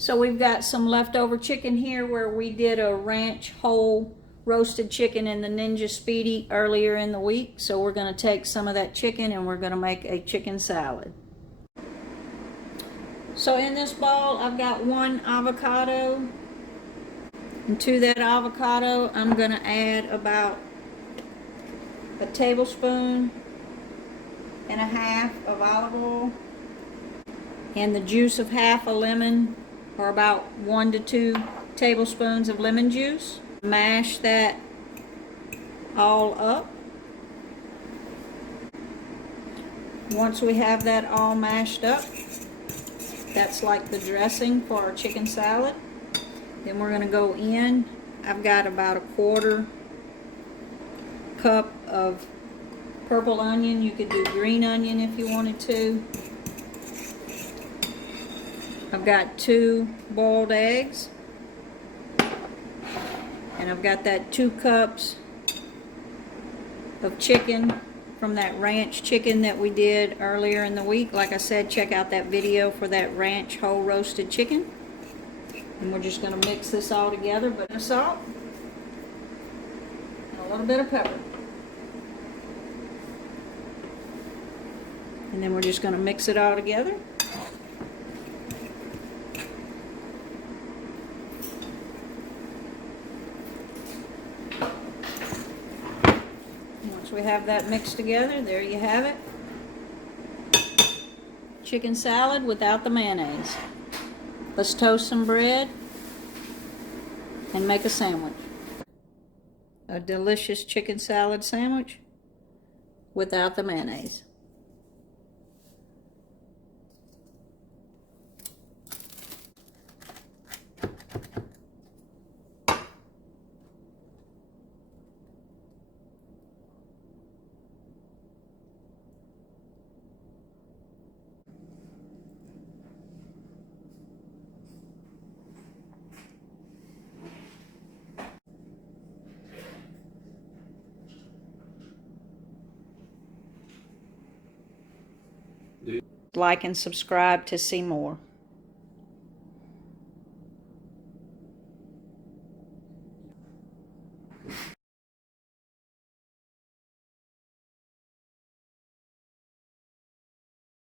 So we've got some leftover chicken here where we did a ranch whole roasted chicken in the Ninja Speedi earlier in the week. So we're going to take some of that chicken and we're going to make a chicken salad. So in this bowl I've got 1 avocado, and to that avocado I'm going to add about a tablespoon and a half of olive oil and the juice of half a lemon, or about 1 to 2 tablespoons of lemon juice. Mash that all up. Once we have that all mashed up, that's like the dressing for our chicken salad. Then we're going to go in. I've got about a 1/4 cup of purple onion. You could do green onion if you wanted to. I've got 2 boiled eggs, and I've got that 2 cups of chicken from that ranch chicken that we did earlier in the week. Like I said, check out that video for that ranch whole roasted chicken. And we're just going to mix this all together, but no salt and a little bit of pepper. And then we're just going to mix it all together. Once we have that mixed together, there you have it. Chicken salad without the mayonnaise. Let's toast some bread and make a sandwich. A delicious chicken salad sandwich without the mayonnaise. Like and subscribe to see more.